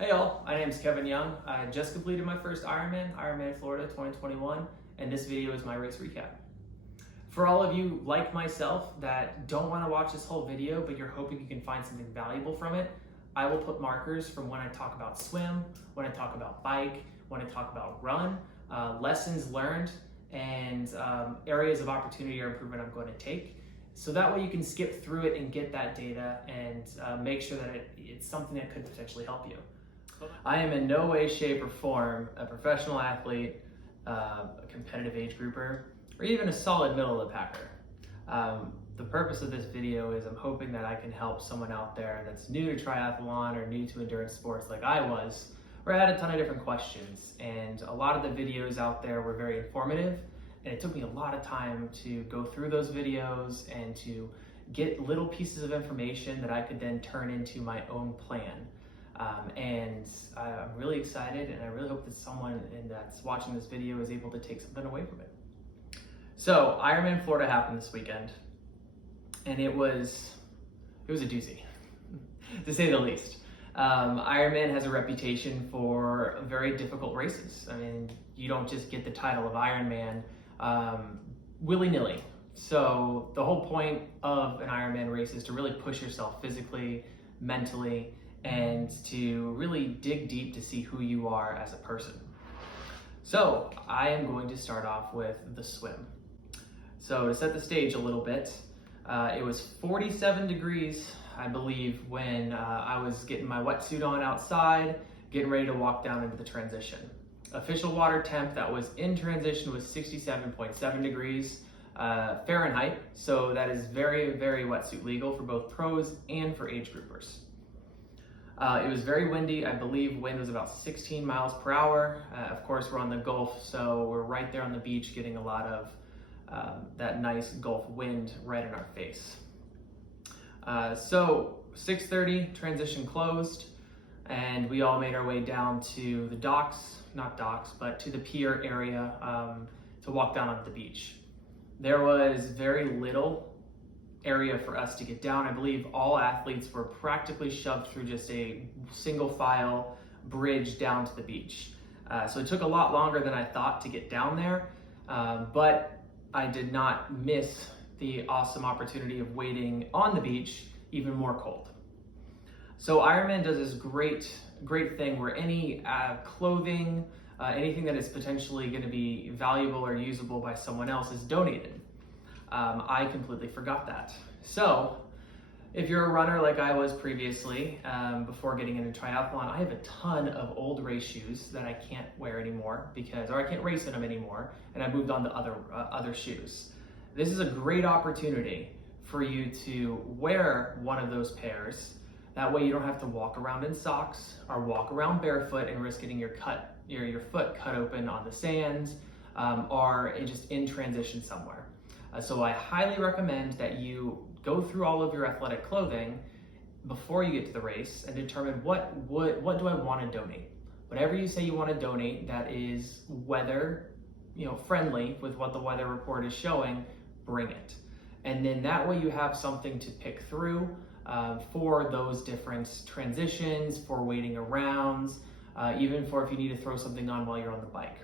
Hey y'all, my name is Kevin Young. I just completed my first Ironman Florida 2021, and this video is my race recap. For all of you like myself that don't want to watch this whole video, but you're hoping you can find something valuable from it, I will put markers from when I talk about swim, when I talk about bike, when I talk about run, lessons learned, and areas of opportunity or improvement I'm going to take. So that way you can skip through it and get that data and make sure that it's something that could potentially help you. I am in no way, shape, or form a professional athlete, a competitive age grouper, or even a solid middle of the packer. The purpose of this video is I'm hoping that I can help someone out there that's new to triathlon or new to endurance sports like I was, where I had a ton of different questions. And a lot of the videos out there were very informative, and it took me a lot of time to go through those videos and to get little pieces of information that I could then turn into my own plan. And I'm really excited, and I really hope that someone that's watching this video is able to take something away from it. So Ironman Florida happened this weekend, and it was a doozy, to say the least. Ironman has a reputation for very difficult races. I mean, you don't just get the title of Ironman willy-nilly. So the whole point of an Ironman race is to really push yourself physically, mentally, and to really dig deep to see who you are as a person. So I am going to start off with the swim. So to set the stage a little bit, it was 47 degrees, I believe, when I was getting my wetsuit on outside, getting ready to walk down into the transition. Official water temp that was in transition was 67.7 degrees Fahrenheit, so that is very, very wetsuit legal for both pros and for age groupers. It was very windy. I believe wind was about 16 miles per hour. Of course, we're on the Gulf, so we're right there on the beach getting a lot of that nice Gulf wind right in our face. So 6:30, transition closed, and we all made our way down to the docks, not docks, but to the pier area to walk down onto the beach. There was very little area for us to get down. I believe all athletes were practically shoved through just a single file bridge down to the beach. So it took a lot longer than I thought to get down there, but I did not miss the awesome opportunity of waiting on the beach, even more cold. So Ironman does this great thing where any clothing, anything that is potentially going to be valuable or usable by someone else is donated. I completely forgot that. So if you're a runner like I was previously, before getting into triathlon, I have a ton of old race shoes that I can't wear anymore or I can't race in them anymore, and I moved on to other shoes. This is a great opportunity for you to wear one of those pairs. That way you don't have to walk around in socks or walk around barefoot and risk getting your foot cut open on the sands, or just in transition somewhere. So I highly recommend that you go through all of your athletic clothing before you get to the race and determine what do I want to donate. Whatever you say you want to donate that is weather, friendly with what the weather report is showing, bring it. And then that way you have something to pick through for those different transitions, for waiting around, even for if you need to throw something on while you're on the bike.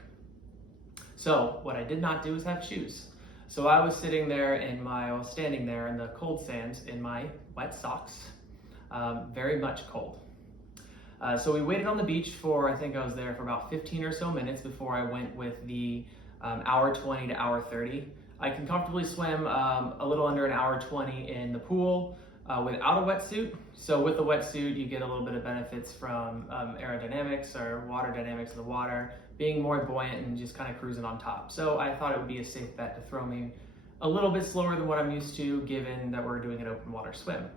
So what I did not do is have shoes. So I was standing there in the cold sands in my wet socks, very much cold. So we waited on the beach I think I was there for about 15 or so minutes before I went with the hour 20 to hour 30. I can comfortably swim a little under an hour 20 in the pool without a wetsuit. So with the wetsuit, you get a little bit of benefits from aerodynamics or water dynamics of the water, being more buoyant and just kind of cruising on top. So I thought it would be a safe bet to throw me a little bit slower than what I'm used to, given that we're doing an open water swim.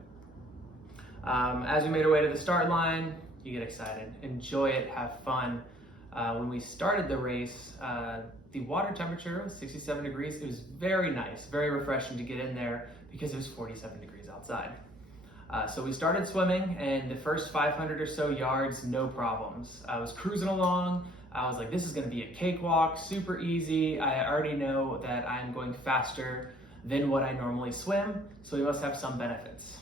As we made our way to the start line, you get excited, enjoy it, have fun. When we started the race, the water temperature was 67 degrees. It was very nice, very refreshing to get in there because it was 47 degrees outside. So we started swimming, and the first 500 or so yards, no problems. I was cruising along. I was like, this is gonna be a cakewalk, super easy. I already know that I'm going faster than what I normally swim, so we must have some benefits.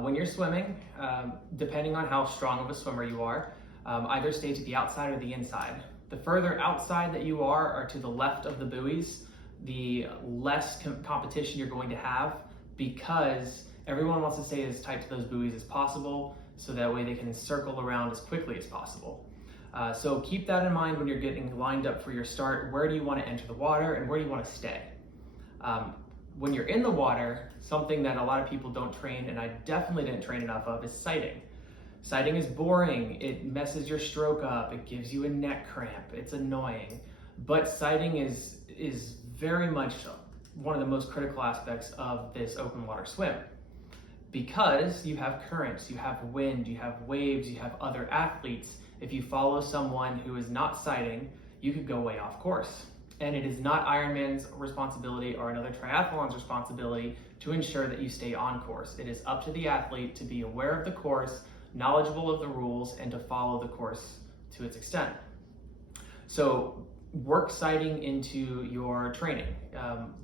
When you're swimming, depending on how strong of a swimmer you are, either stay to the outside or the inside. The further outside that you are, or to the left of the buoys, the less competition you're going to have, because everyone wants to stay as tight to those buoys as possible, so that way they can circle around as quickly as possible. So keep that in mind when you're getting lined up for your start. Where do you want to enter the water and where do you want to stay? When you're in the water, something that a lot of people don't train, and I definitely didn't train enough of, is sighting. Sighting is boring. It messes your stroke up. It gives you a neck cramp. It's annoying. But sighting is very much one of the most critical aspects of this open water swim, because you have currents, you have wind, you have waves, you have other athletes. If you follow someone who is not sighting, you could go way off course. And it is not Ironman's responsibility or another triathlon's responsibility to ensure that you stay on course. It is up to the athlete to be aware of the course, knowledgeable of the rules, and to follow the course to its extent. So work sighting into your training.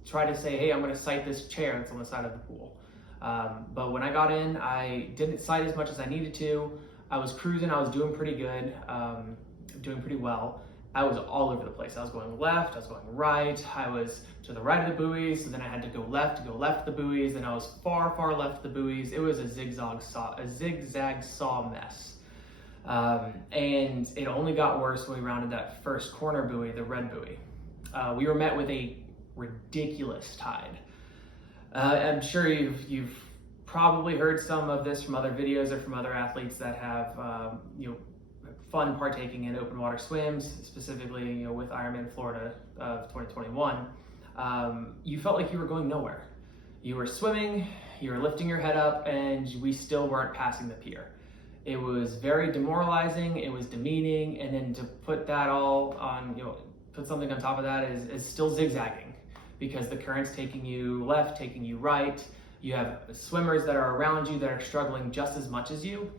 Try to say, hey, I'm going to sight this chair that's on the side of the pool. But when I got in, I didn't sight as much as I needed to. I was cruising, I was doing pretty good, doing pretty well. I was all over the place. I was going left, I was going right, I was to the right of the buoys, so then I had to go left of the buoys, and I was far, far left of the buoys. It was a zigzag saw mess. And it only got worse when we rounded that first corner buoy, the red buoy. We were met with a ridiculous tide. I'm sure you've probably heard some of this from other videos or from other athletes that have fun partaking in open water swims, specifically with Ironman Florida of 2021. You felt like you were going nowhere. You were swimming, you were lifting your head up, and we still weren't passing the pier. It was very demoralizing, it was demeaning, and then to put that all on, put something on top of that is still zigzagging, because the current's taking you left, taking you right. You have swimmers that are around you that are struggling just as much as you.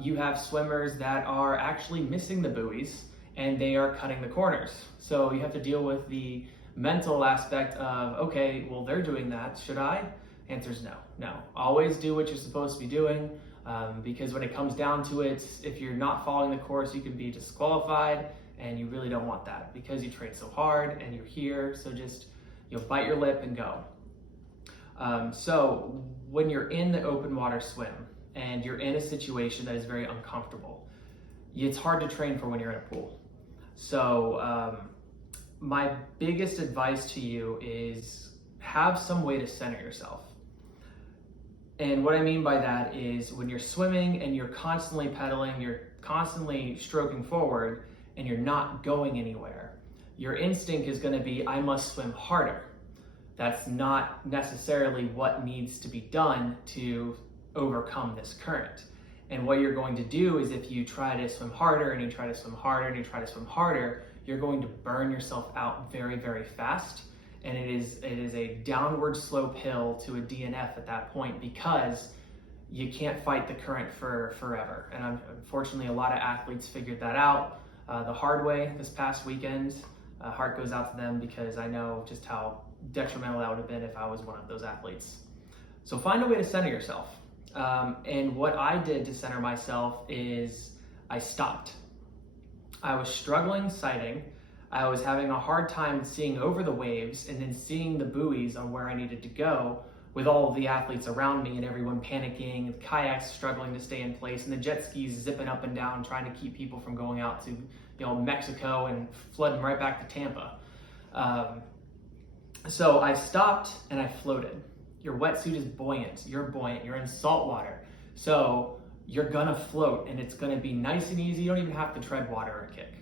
You have swimmers that are actually missing the buoys and they are cutting the corners. So you have to deal with the mental aspect of, okay, well, they're doing that. Should I? Answer is no. No. Always do what you're supposed to be doing, because when it comes down to it, if you're not following the course, you can be disqualified, and you really don't want that because you train so hard and you're here. So just bite your lip and go. So when you're in the open water swim and you're in a situation that is very uncomfortable, it's hard to train for when you're in a pool. So my biggest advice to you is have some way to center yourself. And what I mean by that is when you're swimming and you're constantly pedaling, you're constantly stroking forward and you're not going anywhere, your instinct is going to be, I must swim harder. That's not necessarily what needs to be done to overcome this current. And what you're going to do is, if you try to swim harder and you try to swim harder and you try to swim harder, you're going to burn yourself out very, very fast. And it is a downward slope hill to a DNF at that point, because you can't fight the current for forever. And unfortunately, a lot of athletes figured that out the hard way this past weekend. Heart goes out to them, because I know just how detrimental that would have been if I was one of those athletes. So find a way to center yourself. And what I did to center myself is I stopped. I was struggling sighting. I was having a hard time seeing over the waves and then seeing the buoys on where I needed to go, with all of the athletes around me and everyone panicking, the kayaks struggling to stay in place, and the jet skis zipping up and down trying to keep people from going out to Mexico and flooding right back to Tampa. So I stopped and I floated. Your wetsuit is buoyant, you're in salt water. So you're gonna float, and it's gonna be nice and easy. You don't even have to tread water or kick,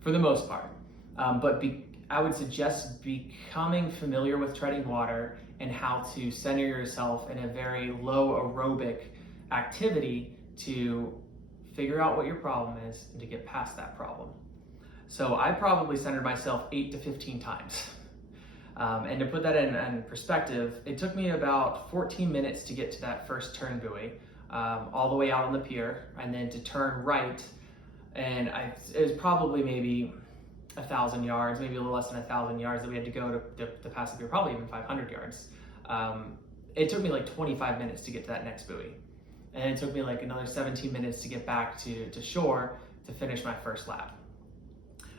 for the most part. I would suggest becoming familiar with treading water and how to center yourself in a very low aerobic activity to figure out what your problem is and to get past that problem. So I probably centered myself 8 to 15 times. And to put that in perspective, it took me about 14 minutes to get to that first turn buoy, all the way out on the pier, and then to turn right. And it was probably maybe 1,000 yards, maybe a little less than 1,000 yards that we had to go to pass the pier, probably even 500 yards. it took me like 25 minutes to get to that next buoy. And it took me like another 17 minutes to get back to shore to finish my first lap.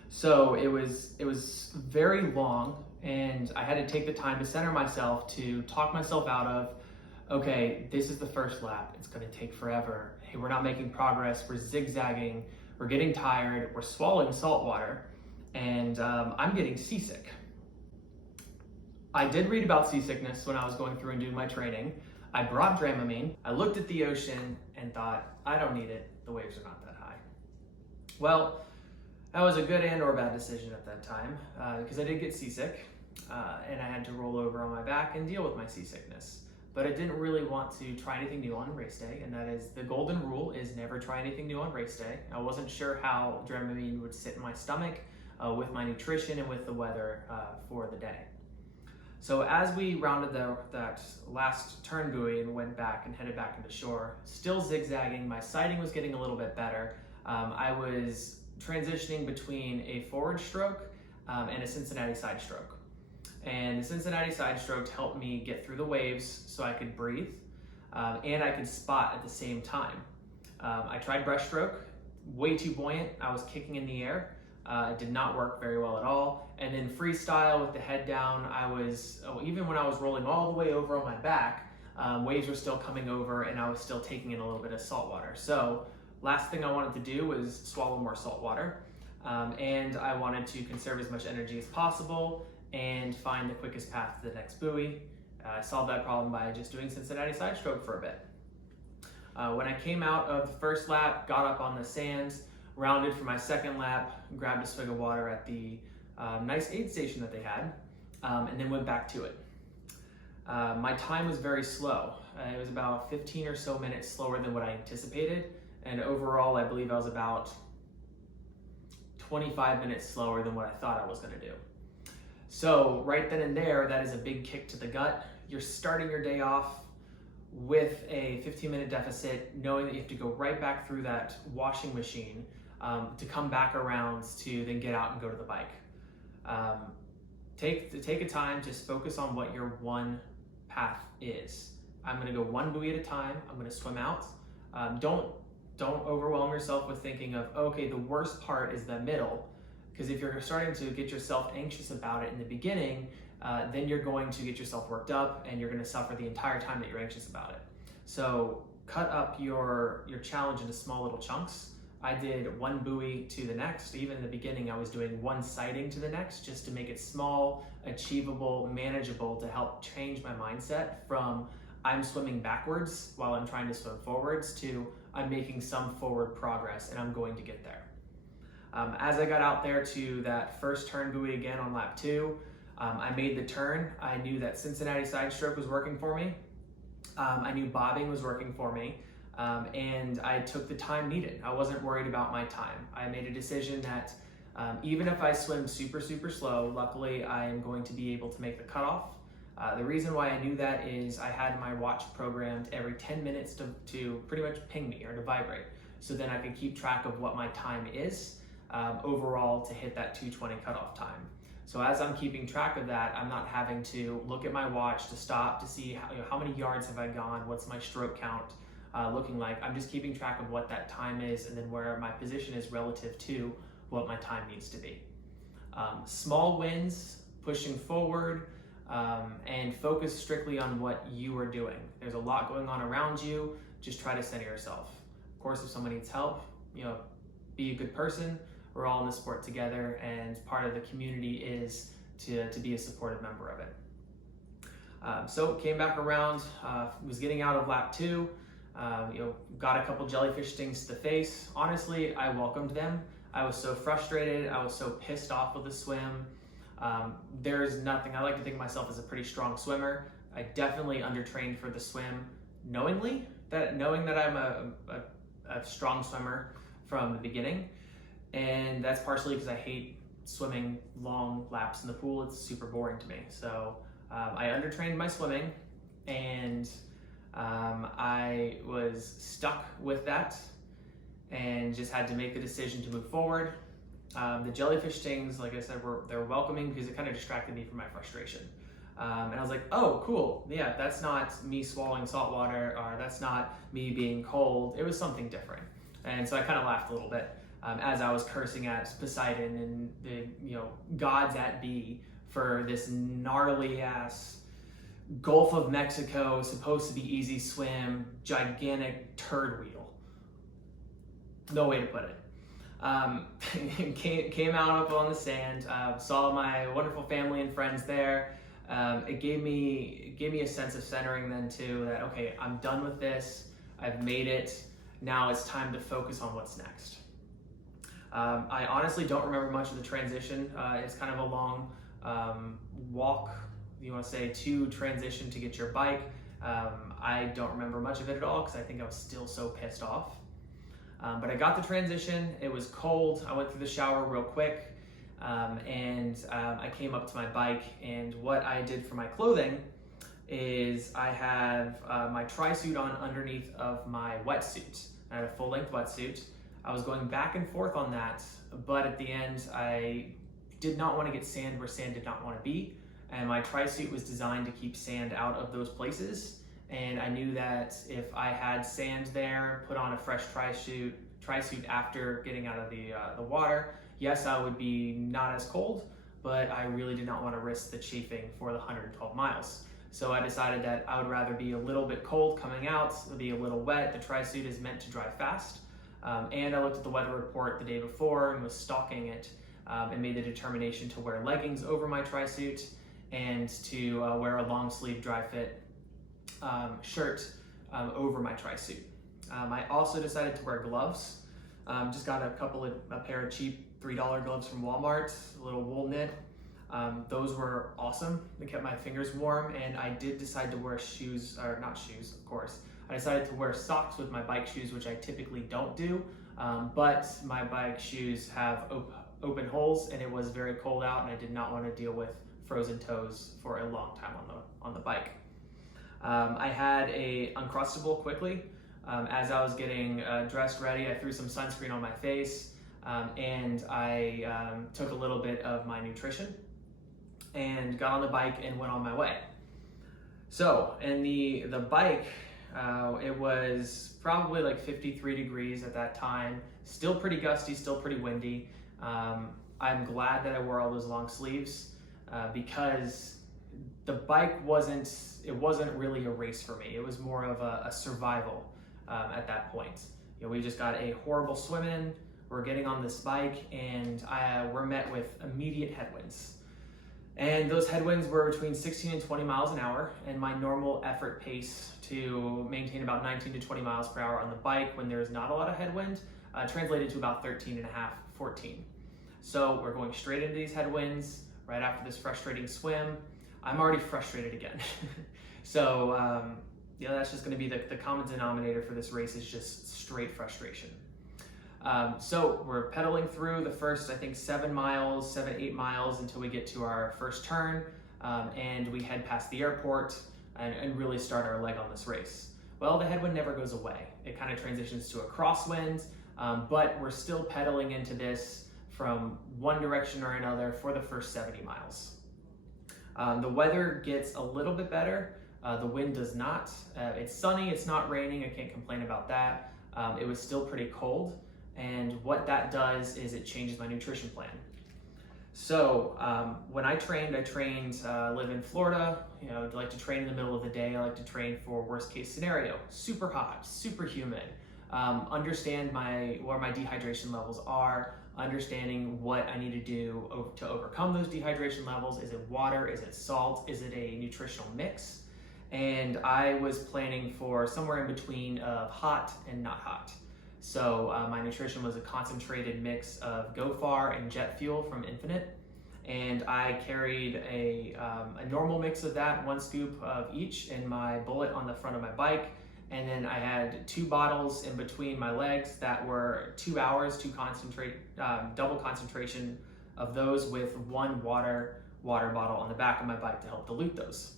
So it was very long, and I had to take the time to center myself, to talk myself out of, okay, this is the first lap. It's going to take forever. Hey, we're not making progress. We're zigzagging. We're getting tired. We're swallowing salt water, and I'm getting seasick. I did read about seasickness when I was going through and doing my training. I brought Dramamine. I looked at the ocean and thought, I don't need it. The waves are not that high. Well, that was a good and or bad decision at that time because I did get seasick and I had to roll over on my back and deal with my seasickness. But I didn't really want to try anything new on race day, and that is the golden rule is never try anything new on race day. I wasn't sure how Dramamine would sit in my stomach with my nutrition and with the weather for the day. So as we rounded that last turn buoy and went back and headed back into shore, still zigzagging, my sighting was getting a little bit better. I was transitioning between a forward stroke and a Cincinnati side stroke. And the Cincinnati side stroke helped me get through the waves so I could breathe and I could spot at the same time. I tried breaststroke, way too buoyant. I was kicking in the air. It did not work very well at all. And then freestyle with the head down, even when I was rolling all the way over on my back, waves were still coming over and I was still taking in a little bit of salt water. So last thing I wanted to do was swallow more salt water. And I wanted to conserve as much energy as possible and find the quickest path to the next buoy. I solved that problem by just doing Cincinnati side stroke for a bit. When I came out of the first lap, got up on the sands, rounded for my second lap, grabbed a swig of water at the nice aid station that they had, and then went back to it. My time was very slow. It was about 15 or so minutes slower than what I anticipated, and overall I believe I was about 25 minutes slower than what I thought I was going to do. So right then and there, that is a big kick to the gut. You're starting your day off with a 15-minute deficit, knowing that you have to go right back through that washing machine to come back around to then get out and go to the bike. Take a time, just focus on what your one path is. I'm gonna go one buoy at a time, I'm gonna swim out. Don't overwhelm yourself with thinking of, okay, the worst part is the middle, because if you're starting to get yourself anxious about it in the beginning, then you're going to get yourself worked up and you're gonna suffer the entire time that you're anxious about it. So cut up your challenge into small little chunks. I did one buoy to the next. Even in the beginning, I was doing one sighting to the next just to make it small, achievable, manageable to help change my mindset from I'm swimming backwards while I'm trying to swim forwards to I'm making some forward progress and I'm going to get there. As I got out there to that first turn buoy again on lap 2, I made the turn. I knew that Cincinnati side stroke was working for me. I knew bobbing was working for me. And I took the time needed. I wasn't worried about my time. I made a decision that even if I swim super, super slow, luckily I am going to be able to make the cutoff. The reason why I knew that is I had my watch programmed every 10 minutes to pretty much ping me or to vibrate. So then I could keep track of what my time is overall to hit that 2:20 cutoff time. So as I'm keeping track of that, I'm not having to look at my watch to stop to see how many yards have I gone, what's my stroke count looking like. I'm just keeping track of what that time is and then where my position is relative to what my time needs to be. Small wins, pushing forward, and focus strictly on what you are doing. There's a lot going on around you. Just try to center yourself. Of course, if someone needs help, be a good person. We're all in the sport together, and part of the community is to be a supportive member of it. So came back around, was getting out of lap 2, got a couple jellyfish stings to the face. Honestly, I welcomed them. I was so frustrated. I was so pissed off with the swim. There's nothing, I like to think of myself as a pretty strong swimmer. I definitely undertrained for the swim knowing that I'm a strong swimmer from the beginning. And that's partially because I hate swimming long laps in the pool. It's super boring to me. So I undertrained my swimming, and I was stuck with that and just had to make the decision to move forward. The jellyfish stings, like I said, they're welcoming because it kind of distracted me from my frustration. And I was like, oh, cool. Yeah, that's not me swallowing salt water, or that's not me being cold. It was something different. And so I kind of laughed a little bit as I was cursing at Poseidon and the gods at be for this gnarly ass Gulf of Mexico, supposed to be easy swim, gigantic turd wheel. No way to put it. Came out up on the sand, saw my wonderful family and friends there. It gave me a sense of centering then too, that okay, I'm done with this, I've made it, now it's time to focus on what's next. I honestly don't remember much of the transition. It's kind of a long walk, you want to say, to transition to get your bike. I don't remember much of it at all because I think I was still so pissed off. But I got the transition, it was cold, I went through the shower real quick, and I came up to my bike, and what I did for my clothing is I have my tri-suit on underneath of my wetsuit. I had a full-length wetsuit. I was going back and forth on that, but at the end I did not want to get sand where sand did not want to be, and my tri-suit was designed to keep sand out of those places. And I knew that if I had sand there, put on a fresh tri-suit after getting out of the water, yes, I would be not as cold, but I really did not want to risk the chafing for the 112 miles. So I decided that I would rather be a little bit cold coming out, be a little wet. The tri-suit is meant to dry fast. And I looked at the weather report the day before and was stalking it, and made the determination to wear leggings over my tri-suit and to wear a long sleeve dry fit shirt over my tri-suit. I also decided to wear gloves. Just got a pair of cheap $3 gloves from Walmart, a little wool knit. Those were awesome. They kept my fingers warm, and I did decide to wear shoes, or not shoes, of course. I decided to wear socks with my bike shoes, which I typically don't do, but my bike shoes have open holes, and it was very cold out, and I did not want to deal with frozen toes for a long time on the bike. I had a Uncrustable quickly. As I was getting dressed ready, I threw some sunscreen on my face, and I took a little bit of my nutrition and got on the bike and went on my way. So, in the bike, it was probably like 53 degrees at that time, still pretty gusty, still pretty windy. I'm glad that I wore all those long sleeves because the bike wasn't really a race for me. It was more of a survival at that point. We just got a horrible swim in, we're getting on this bike, and we're met with immediate headwinds. And those headwinds were between 16 and 20 miles an hour, and my normal effort pace to maintain about 19 to 20 miles per hour on the bike when there's not a lot of headwind translated to about 13 and a half, 14. So we're going straight into these headwinds right after this frustrating swim. I'm already frustrated again. So that's just gonna be the common denominator for this race, is just straight frustration. So we're pedaling through the first, I think, 7, 8 miles until we get to our first turn, and we head past the airport and really start our leg on this race. Well, the headwind never goes away. It kind of transitions to a crosswind, but we're still pedaling into this from one direction or another for the first 70 miles. The weather gets a little bit better. The wind does not. It's sunny, it's not raining, I can't complain about that. It was still pretty cold. And what that does is it changes my nutrition plan. So when I live in Florida, I like to train in the middle of the day. I like to train for worst case scenario, super hot, super humid, understand where my dehydration levels are, understanding what I need to do to overcome those dehydration levels. Is it water? Is it salt? Is it a nutritional mix? And I was planning for somewhere in between of hot and not hot. So my nutrition was a concentrated mix of GoFar and jet fuel from Infinite. And I carried a normal mix of that, 1 scoop of each, in my bullet on the front of my bike. And then I had 2 bottles in between my legs that were 2 hours to concentrate, double concentration of those, with 1 water bottle on the back of my bike to help dilute those.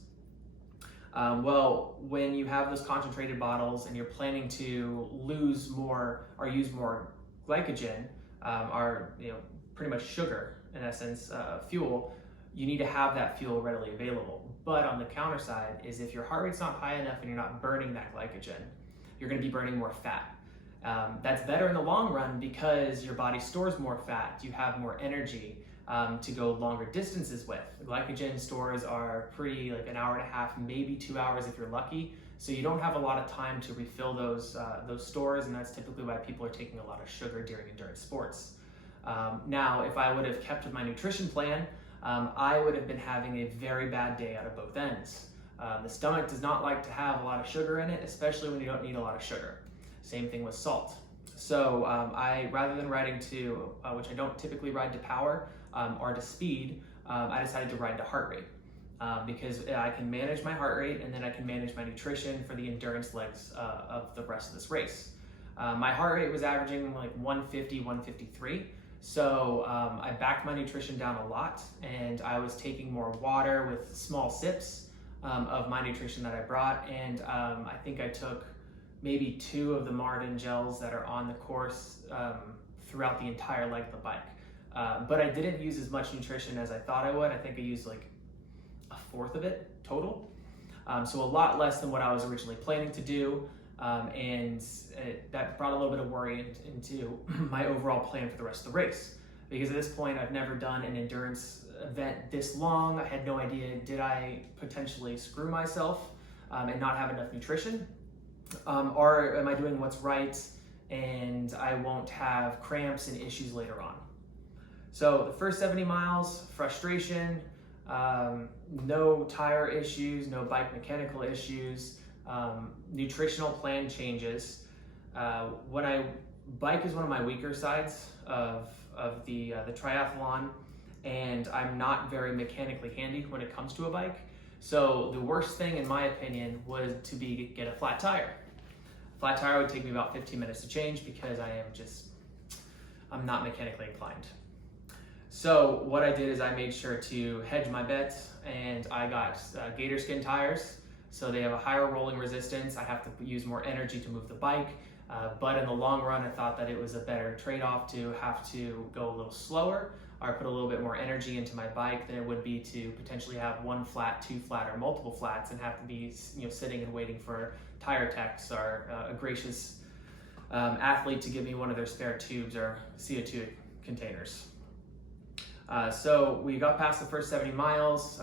Well, when you have those concentrated bottles and you're planning to lose more or use more glycogen, or pretty much sugar in essence, fuel, you need to have that fuel readily available. But on the counter side is if your heart rate's not high enough and you're not burning that glycogen, you're going to be burning more fat. That's better in the long run because your body stores more fat. You have more energy to go longer distances with. Glycogen stores are pretty like an hour and a half, maybe 2 hours if you're lucky. So you don't have a lot of time to refill those stores, and that's typically why people are taking a lot of sugar during endurance sports. Now, if I would have kept with my nutrition plan, I would have been having a very bad day out of both ends. The stomach does not like to have a lot of sugar in it, especially when you don't need a lot of sugar. Same thing with salt. So I, rather than riding to, which I don't typically ride to power or to speed, I decided to ride to heart rate because I can manage my heart rate and then I can manage my nutrition for the endurance legs of the rest of this race. My heart rate was averaging like 150, 153. So I backed my nutrition down a lot, and I was taking more water with small sips of my nutrition that I brought, and I think I took maybe 2 of the Martin gels that are on the course throughout the entire leg of the bike. But I didn't use as much nutrition as I thought I would. I think I used like 1/4 of it total. So a lot less than what I was originally planning to do. And that brought a little bit of worry into my overall plan for the rest of the race. Because at this point, I've never done an endurance event this long. I had no idea, did I potentially screw myself and not have enough nutrition? Or am I doing what's right and I won't have cramps and issues later on? So the first 70 miles, frustration, no tire issues, no bike mechanical issues, nutritional plan changes. Bike is one of my weaker sides of the triathlon, and I'm not very mechanically handy when it comes to a bike. So the worst thing, in my opinion, was to get a flat tire. Flat tire would take me about 15 minutes to change because I'm not mechanically inclined. So what I did is I made sure to hedge my bets, and I got gator skin tires. So they have a higher rolling resistance. I have to use more energy to move the bike. But in the long run, I thought that it was a better trade-off to have to go a little slower or put a little bit more energy into my bike than it would be to potentially have 1 flat, 2 flat, or multiple flats and have to be sitting and waiting for tire techs or a gracious athlete to give me one of their spare tubes or CO2 containers. So we got past the first 70 miles.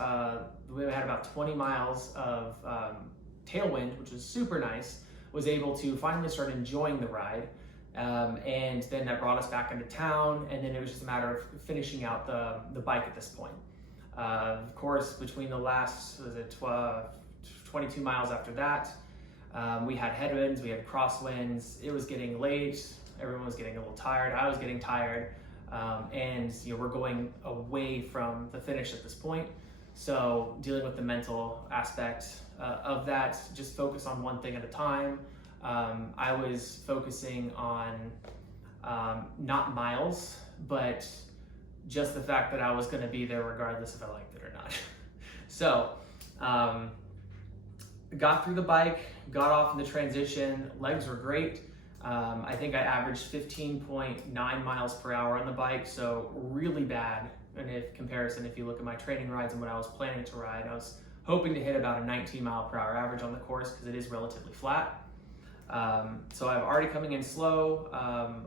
We had about 20 miles of tailwind, which was super nice. Was able to finally start enjoying the ride. And then that brought us back into town, and then it was just a matter of finishing out the bike at this point. Of course, between the last 22 miles after that, we had headwinds, we had crosswinds. It was getting late, everyone was getting a little tired, I was getting tired, and we're going away from the finish at this point. So dealing with the mental aspect of that, just focus on one thing at a time. I was focusing on not miles, but just the fact that I was going to be there regardless if I liked it or not. So got through the bike, got off in the transition, legs were great. I think I averaged 15.9 miles per hour on the bike, so really bad. And if you look at my training rides and what I was planning to ride, I was hoping to hit about a 19 mile per hour average on the course because it is relatively flat. So I'm already coming in slow.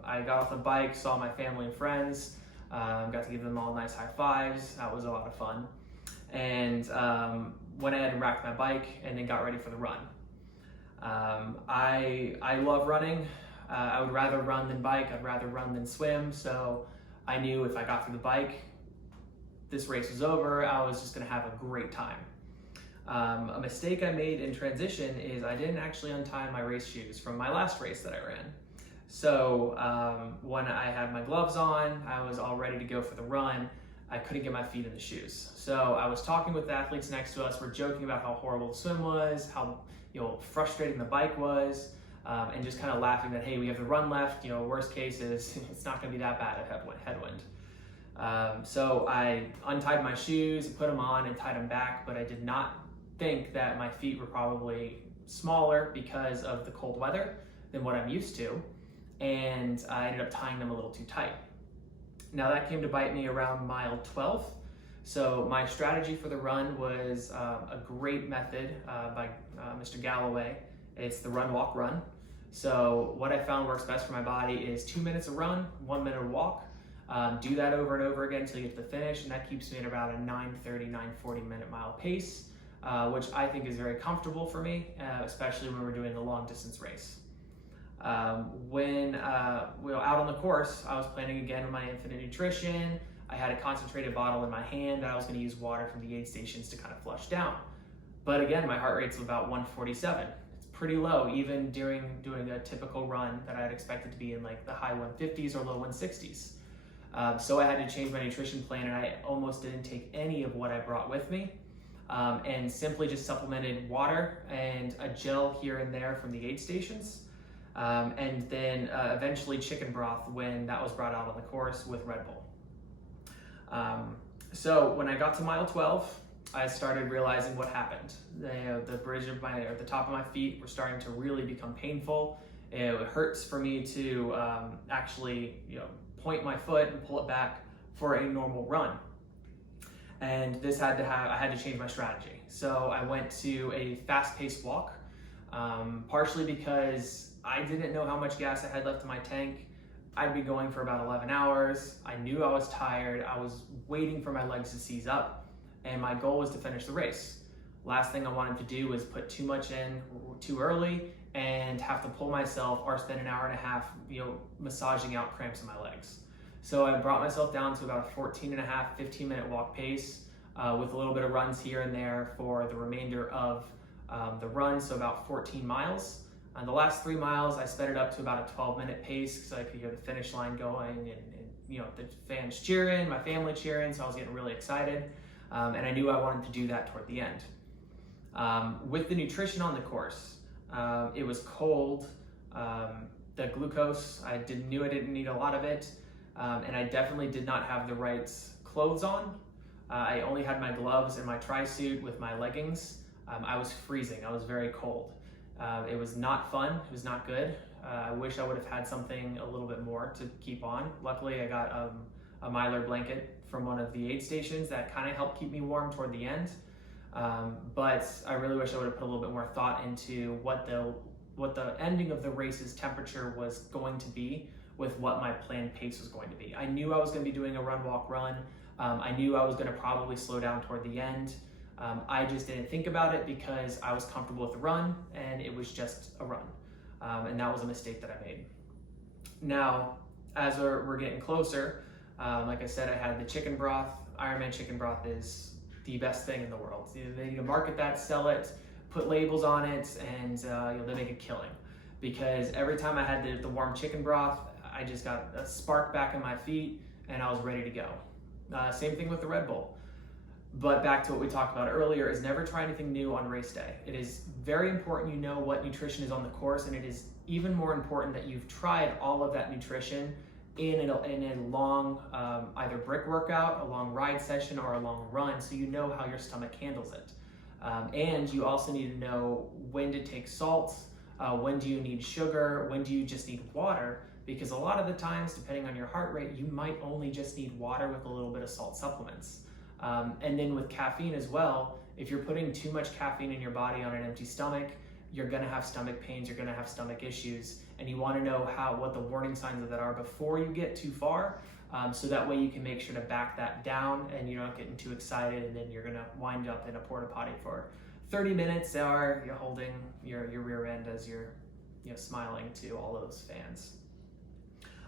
I got off the bike, saw my family and friends, got to give them all nice high fives. That was a lot of fun. And went ahead and racked my bike and then got ready for the run. I love running. I would rather run than bike. I'd rather run than swim. So I knew if I got through the bike, this race was over. I was just gonna have a great time. A mistake I made in transition is I didn't actually untie my race shoes from my last race that I ran. So when I had my gloves on, I was all ready to go for the run. I couldn't get my feet in the shoes. So I was talking with the athletes next to us. We're joking about how horrible the swim was, how frustrating the bike was, and just kind of laughing that, hey, we have the run left. Worst case is it's not going to be that bad at headwind. So I untied my shoes, put them on, and tied them back, but I did not think that my feet were probably smaller because of the cold weather than what I'm used to, and I ended up tying them a little too tight. Now that came to bite me around mile 12. So my strategy for the run was a great method by Mr. Galloway. It's the run, walk, run. So what I found works best for my body is 2 minutes of run, 1 minute of walk. Do that over and over again until you get to the finish, and that keeps me at about a 9:30, 9:40 minute mile pace, which I think is very comfortable for me, especially when we're doing a long distance race. When we were out on the course, I was planning again on my Infinite Nutrition. I had a concentrated bottle in my hand. I was going to use water from the aid stations to kind of flush down. But again, my heart rate's about 147. It's pretty low, even during doing a typical run that I'd expected to be in like the high 150s or low 160s. So I had to change my nutrition plan, and I almost didn't take any of what I brought with me, and simply just supplemented water and a gel here and there from the aid stations, and then eventually chicken broth when that was brought out on the course with Red Bull. So when I got to mile 12, I started realizing what happened. The bridge of the top of my feet were starting to really become painful. It hurts for me to actually, point my foot and pull it back for a normal run. And I had to change my strategy. So I went to a fast-paced walk, partially because I didn't know how much gas I had left in my tank. I'd be going for about 11 hours. I knew I was tired. I was waiting for my legs to seize up, and my goal was to finish the race. Last thing I wanted to do was put too much in too early and have to pull myself or spend an hour and a half, massaging out cramps in my legs. So I brought myself down to about a 14 and a half, 15-minute walk pace with a little bit of runs here and there for the remainder of the run, so about 14 miles. The last 3 miles, I sped it up to about a 12-minute pace because I could hear the finish line going and the fans cheering, my family cheering, so I was getting really excited. And I knew I wanted to do that toward the end. With the nutrition on the course, it was cold. The glucose, knew I didn't need a lot of it. And I definitely did not have the right clothes on. I only had my gloves and my tri-suit with my leggings. I was freezing, I was very cold. It was not fun, it was not good. I wish I would have had something a little bit more to keep on. Luckily, I got a Mylar blanket from one of the aid stations that kind of helped keep me warm toward the end. But I really wish I would have put a little bit more thought into what the ending of the race's temperature was going to be with what my planned pace was going to be. I knew I was going to be doing a run, walk, run. I knew I was going to probably slow down toward the end. I just didn't think about it because I was comfortable with the run and it was just a run. And that was a mistake that I made. Now, as we're getting closer, like I said, I had the chicken broth. Ironman chicken broth is the best thing in the world. They need to market that, sell it, put labels on it, and they make a killing. Because every time I had the warm chicken broth, I just got a spark back in my feet and I was ready to go. Same thing with the Red Bull. But back to what we talked about earlier, is never try anything new on race day. It is very important you know what nutrition is on the course, and it is even more important that you've tried all of that nutrition in a long either brick workout, a long ride session, or a long run, so you know how your stomach handles it. And you also need to know when to take salts, when do you need sugar, when do you just need water, because a lot of the times, depending on your heart rate, you might only just need water with a little bit of salt supplements. And then with caffeine as well, if you're putting too much caffeine in your body on an empty stomach, you're gonna have stomach pains, you're gonna have stomach issues, and you wanna know what the warning signs of that are before you get too far, so that way you can make sure to back that down and you're not getting too excited, and then you're gonna wind up in a porta potty for 30 minutes, or you're holding your rear end as you're smiling to all those fans.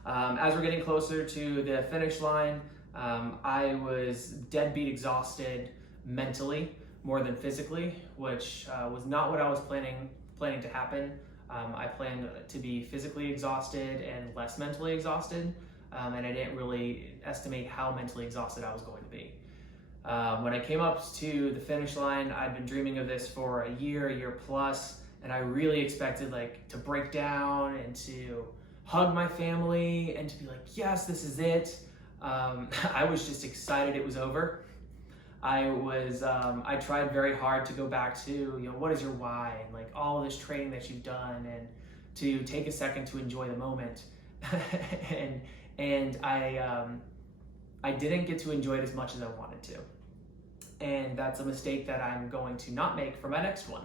As we're getting closer to the finish line, I was deadbeat exhausted mentally more than physically, which was not what I was planning to happen. I planned to be physically exhausted and less mentally exhausted, and I didn't really estimate how mentally exhausted I was going to be. When I came up to the finish line, I'd been dreaming of this for a year plus, and I really expected to break down and to hug my family and to be like, yes, this is it. I was just excited it was over. I tried very hard to go back to, what is your why, and all of this training that you've done, and to take a second to enjoy the moment. and I didn't get to enjoy it as much as I wanted to. and that's a mistake that I'm going to not make for my next one.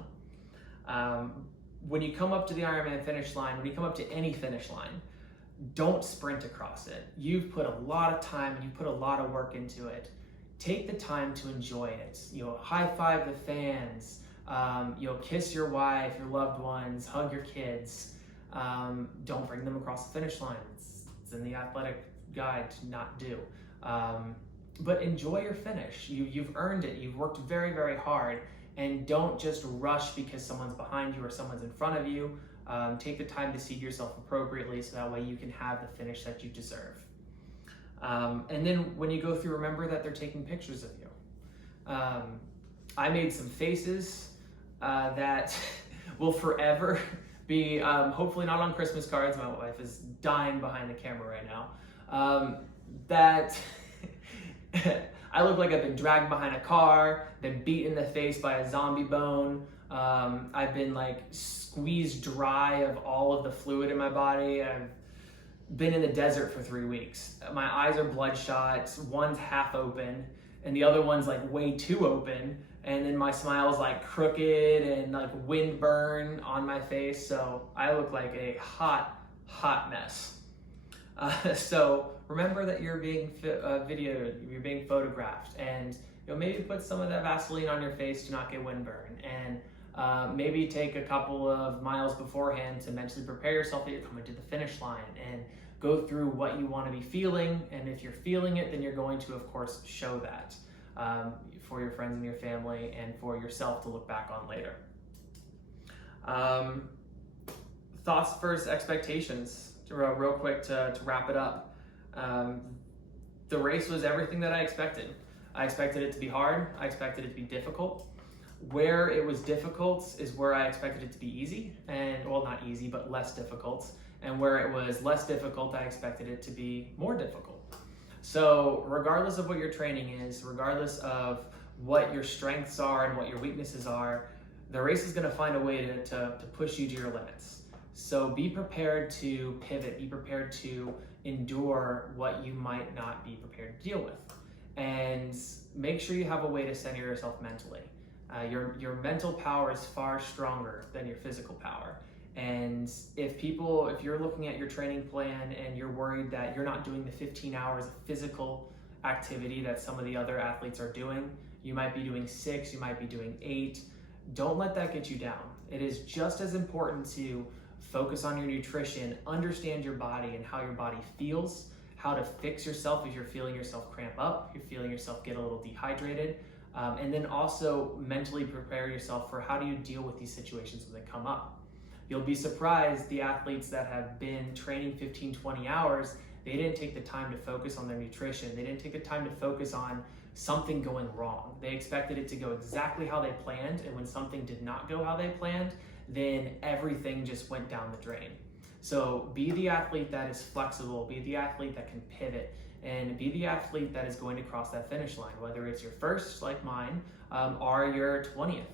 When you come up to the Ironman finish line, when you come up to any finish line, don't sprint across it. You've put a lot of time, you've put a lot of work into it. Take the time to enjoy it. High five the fans, kiss your wife, your loved ones, hug your kids. Don't bring them across the finish line. It's in the athletic guide to not do. But enjoy your finish. You've earned it. You've worked very, very hard. And don't just rush because someone's behind you or someone's in front of you. Take the time to seed yourself appropriately so that way you can have the finish that you deserve. And then when you go through, remember that they're taking pictures of you. I made some faces that will forever be, hopefully not on Christmas cards. My wife is dying behind the camera right now. That I look like I've been dragged behind a car, been beat in the face by a zombie bone. I've been squeezed dry of all of the fluid in my body. I've been in the desert for 3 weeks. My eyes are bloodshot. One's half open and the other one's way too open. And then my smile is crooked and wind burn on my face. So I look like a hot mess. So remember that you're being videoed, you're being photographed, and maybe put some of that Vaseline on your face to not get windburn, and maybe take a couple of miles beforehand to mentally prepare yourself that you're coming to the finish line, and go through what you want to be feeling. And if you're feeling it, then you're going to, of course, show that for your friends and your family and for yourself to look back on later. Thoughts first, expectations. Real quick to wrap it up. The race was everything that I expected. I expected it to be hard. I expected it to be difficult. Where it was difficult is where I expected it to be easy, and well, not easy, but less difficult. And where it was less difficult, I expected it to be more difficult. So regardless of what your training is, regardless of what your strengths are and what your weaknesses are, the race is going to find a way to push you to your limits. So be prepared to pivot, be prepared to endure what you might not be prepared to deal with. And make sure you have a way to center yourself mentally. Your mental power is far stronger than your physical power. And if you're looking at your training plan and you're worried that you're not doing the 15 hours of physical activity that some of the other athletes are doing, you might be doing 6, you might be doing 8. Don't let that get you down. It is just as important to focus on your nutrition, understand your body and how your body feels, how to fix yourself if you're feeling yourself cramp up, you're feeling yourself get a little dehydrated, and then also mentally prepare yourself for how do you deal with these situations when they come up. You'll be surprised the athletes that have been training 15, 20 hours, they didn't take the time to focus on their nutrition. They didn't take the time to focus on something going wrong. They expected it to go exactly how they planned, and when something did not go how they planned, then everything just went down the drain. So be the athlete that is flexible, be the athlete that can pivot, and be the athlete that is going to cross that finish line, whether it's your first, like mine, or your 20th.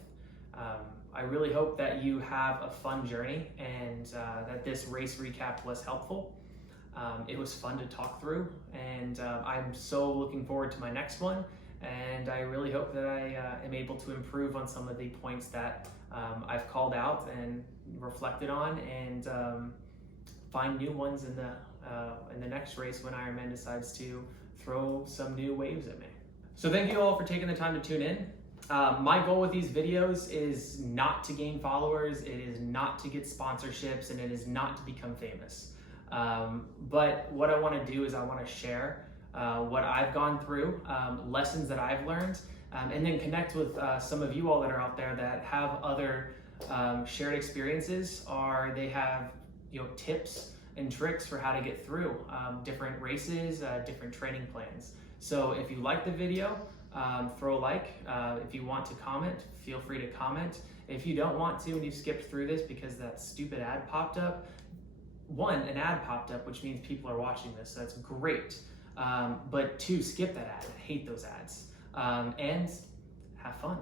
I really hope that you have a fun journey and that this race recap was helpful. It was fun to talk through, and I'm so looking forward to my next one. And I really hope that I am able to improve on some of the points that I've called out and reflected on, and find new ones in the next race when Ironman decides to throw some new waves at me. So thank you all for taking the time to tune in. My goal with these videos is not to gain followers, it is not to get sponsorships, and it is not to become famous. But what I want to do is I want to share what I've gone through, lessons that I've learned, and then connect with some of you all that are out there that have other shared experiences, or they have tips and tricks for how to get through different races, different training plans. So if you like the video, throw a like. If you want to comment, feel free to comment. If you don't want to and you skipped through this because that stupid ad popped up, an ad popped up, which means people are watching this, so that's great. But 2, skip that ad. I hate those ads. And have fun.